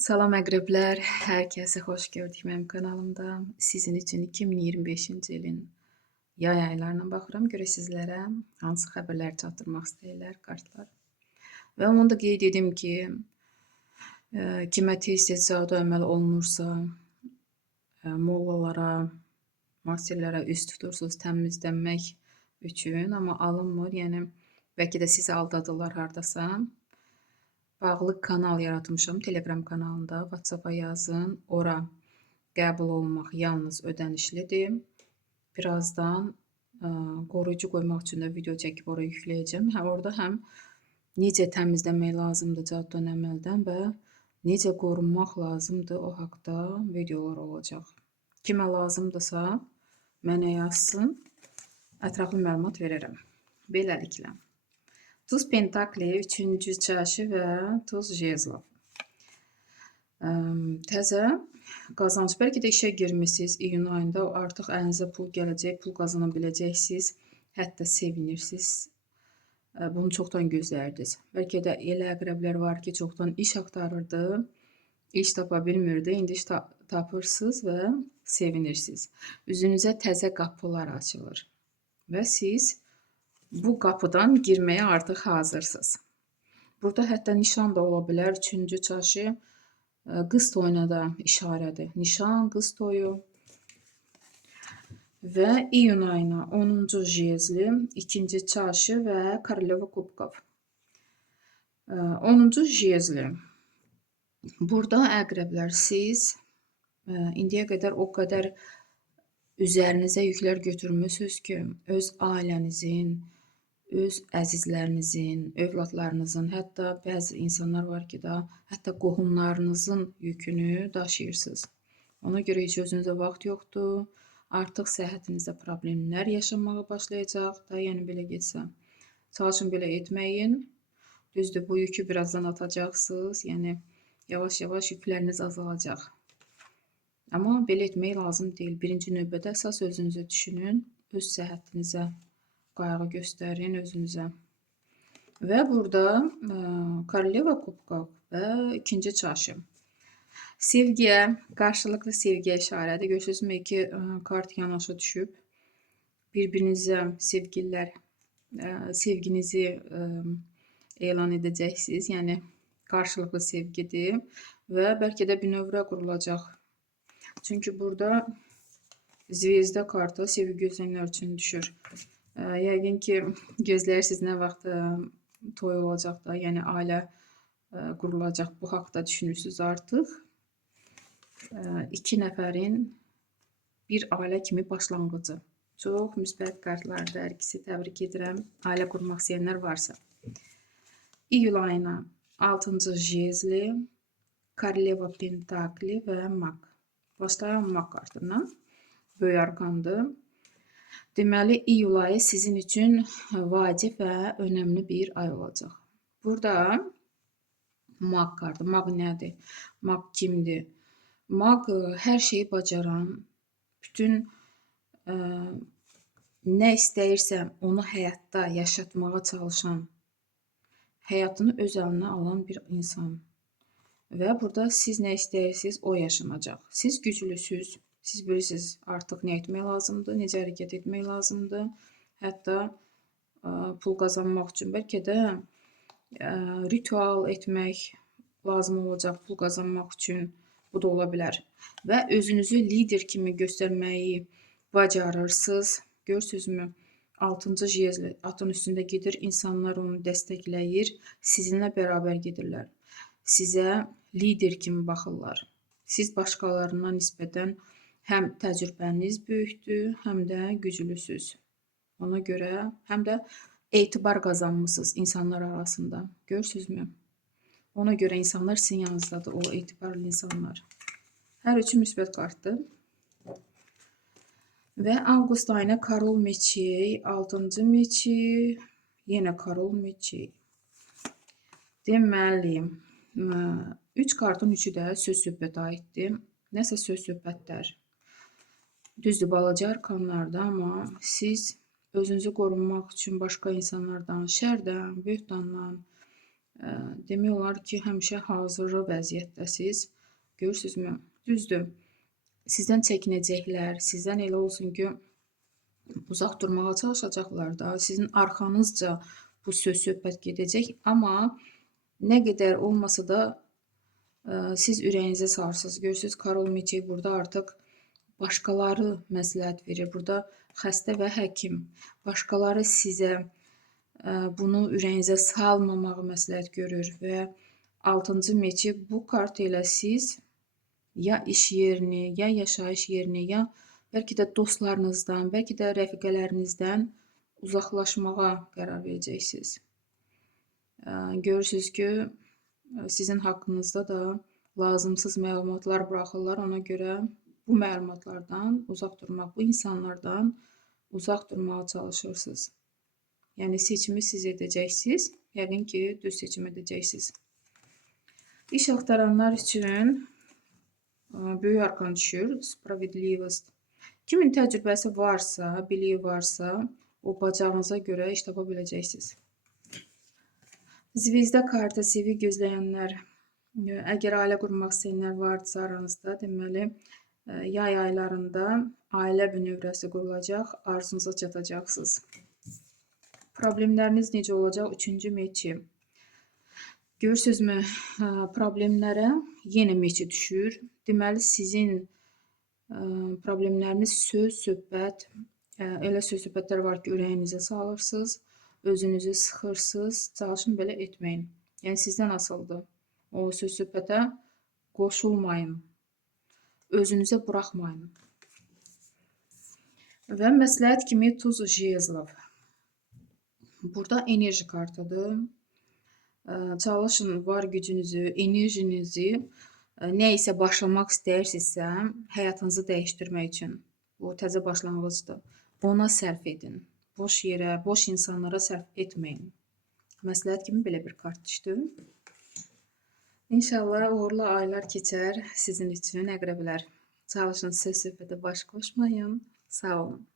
Salam əqrəblər, hər kəsi xoş gördük mənim kanalımda. Sizin üçün 2025-ci ilin yay aylarına baxıram, görə sizlərə hansı xəbərlər çatdırmaq istəyirlər kartlar. Və onu da qeyd edim ki, kimə tez-tez cadu əməl olunursa, mollalara, masterlərə üst tutursunuz təmizlənmək üçün, amma alınmır. Yəni, bəlkə də sizi aldadırlar hardasa. Bağlı kanal yaratmışam Telegram kanalında. WhatsApp-a yazın. Ora qəbul olmaq yalnız ödənişlidir. Birazdan qoruyucu qoymaq üçün də video çəkib ora yükləyəcəm. Orada həm necə təmizləmək lazımdır caddan əməldən və necə qorunmaq lazımdır o haqda videolar olacaq. Kimə lazımdırsa mənə yazsın. Ətraflı məlumat verərəm. Beləliklə. Tuz Pentakli, 3-cü çaşı və Tuz Jezlov. Təzə qazanc. Bəlkə də işə girmişsiniz iyun ayında. Artıq əlinizə pul gələcək, pul qazana biləcəksiniz. Hətta sevinirsiniz. Bunu çoxdan gözlərdiniz. Bəlkə də elə əqrəblər var ki, çoxdan iş axtarırdı, iş tapa bilmirdi. İndi iş tapırsınız və sevinirsiniz. Üzünüzə təzə qapılar açılır və siz bu qapıdan girməyə artıq hazırsınız. Burada hətta nişan da ola bilər. 3-cü çaşı qız toyuna da işarədir. Nişan, qız toyu. Və iyun ayına 10-cu jezli, 2-ci çaşı və Koroleva kubkov. 10-cu jezli. Burada əqrəblər siz indiyə qədər o qədər üzərinizə yüklər götürmüsünüz ki, öz ailənizin, öz əzizlərinizin, övladlarınızın, hətta bəzi insanlar var ki da, hətta qohumlarınızın yükünü daşıyırsınız. Ona görə heç özünüzə vaxt yoxdur. Artıq səhhətinizdə problemlər yaşamağa başlayacaq da, yəni belə getsə. Çalışın belə etməyin. Düzdür, bu yükü birazdan atacaqsınız. Yəni yavaş-yavaş yükləriniz azalacaq. Amma belə etmək lazım deyil. Birinci növbədə əsas özünüzü düşünün, öz səhhətinizə qayğı göstərin özünüzə. Və burada Koroleva kubkov və 2-ci çaşı. Sevgiyə, qarşılıqlı sevgiyə işarədir. Görürsünüzmü ki, kart yanaşı düşüb. Bir-birinizə sevgililər, sevginizi elan edəcəksiniz. Yəni, qarşılıqlı sevgidir və bəlkə də bünövrə qurulacaq. Çünki burada zvezda kartı sevgi gözləyənlər üçün düşür. Yəqin ki, gözləyirsiniz nə vaxt toy olacaq da, yəni ailə qurulacaq, bu haqda düşünürsünüz artıq. 2 nəfərin bir ailə kimi başlanğıcı. Çox müsbət kartlardır, hər ikisi təbrik edirəm. Ailə qurmaq istəyənlər varsa. İyul ayına 6-cı jezli, Koroleva Pentakli və Mak. Başlayalım Mak kartından. Böyük arkandır. Deməli, iyul ayı sizin üçün vacib və önəmli bir ay olacaq. Burada Mag kartı. Mag nədir? Mag kimdir? Mag hər şeyi bacaran, bütün nə istəyirsə onu həyatda yaşatmağa çalışan, həyatını öz əlinə alan bir insan. Və burada siz nə istəyirsiniz, o yaşanacaq. Siz güclüsünüz. Siz bilirsiniz artıq nə etmək lazımdır, necə hərəkət etmək lazımdır. Hətta pul qazanmaq üçün bəlkə də ritual etmək lazım olacaq pul qazanmaq üçün. Bu da ola bilər. Və özünüzü lider kimi göstərməyi bacarırsınız. Görürsünüzmü? 6-cı jezli atın üstündə gedir, insanlar onu dəstəkləyir, sizinlə bərabər gedirlər. Sizə lider kimi baxırlar. Siz başqalarına nisbətən həm təcrübəniz böyükdür, həm də güclüsünüz. Ona görə həm də etibar qazanmışsınız insanlar arasında. Görürsünüzmü? Ona görə insanlar sizin yanınızdadır, o etibarlı insanlar. Hər üçü müsbət kartdır. Və avqust ayına Karol Meçey, 6-cı Meçey, yenə Karol Meçey. Deməli, 3 kartın üçü də söz-söhbətə aiddir. Nəsə söz-söhbətlər. Düzdür, balaca arkanlarda, amma siz özünüzü qorunmaq üçün başqa insanlardan, şərdən, böhtandan, Demək olar ki, həmişə hazır vəziyyətdəsiz. Görürsünüzmü? Düzdür. Sizdən çəkinəcəklər, sizdən elə olsun ki, uzaq durmağa çalışacaqlar da, sizin arxanızca bu söz-söhbət gedəcək, amma nə qədər olmasa da siz ürəyinizə salırsınız. Görürsünüz, Karol Meçi burada artıq başqaları məsləhət verir. Burada xəstə və həkim. Başqaları sizə bunu ürəyinizə salmamağı məsləhət görür və 6-cı meçi bu kart ilə siz ya iş yerini, ya yaşayış yerini, ya bəlkə də dostlarınızdan, bəlkə də rəfiqələrinizdən uzaqlaşmağa qərar verəcəksiniz. Görürsünüz ki, sizin haqqınızda da lazımsız məlumatlar buraxırlar. Ona görə bu məlumatlardan uzaq durmaq, bu insanlardan uzaq durmağa çalışırsınız. Yəni seçimi siz edəcəksiniz. Yəqin ki, düz seçim edəcəksiniz. İş axtaranlar üçün böyük arkan düşür. Spravedlivost. Kimin təcrübəsi varsa, biliyi varsa, o bacağınıza görə iş tapa biləcəksiniz. Zvezda kartı CV gözləyənlər. Əgər ailə qurmaq istəyənlər varsa aranızda, deməli, yay aylarında ailə bünövrəsi qurulacaq, arzunuza çatacaqsınız. Problemləriniz necə olacaq? 3-cü meçi. Görürsünüzmü? Problemlərə yenə meçi düşür. Deməli, sizin problemləriniz söz, söhbət, elə söz söhbətlər var ki, ürəyinizə salırsınız, özünüzü sıxırsınız, çalışın belə etməyin. Yəni, sizdən asılıdır. O söz söhbətə qoşulmayın. Özünüzə buraxmayın. Və məsləhət kimi Tuz Jezlov. Burada enerji kartıdır. Çalışın var gücünüzü, enerjinizi nə isə başlamaq istəyirsinizsə, həyatınızı dəyişdirmək üçün. Bu təzə başlanğıcdır. Ona sərf edin. Boş yerə, boş insanlara sərf etməyin. Məsləhət kimi belə bir kart düşdü. İnşallah uğurlu aylar keçər sizin üçün əqrəblər. Çalışın söz söhbətə baş qoşmayın. Sağ olun.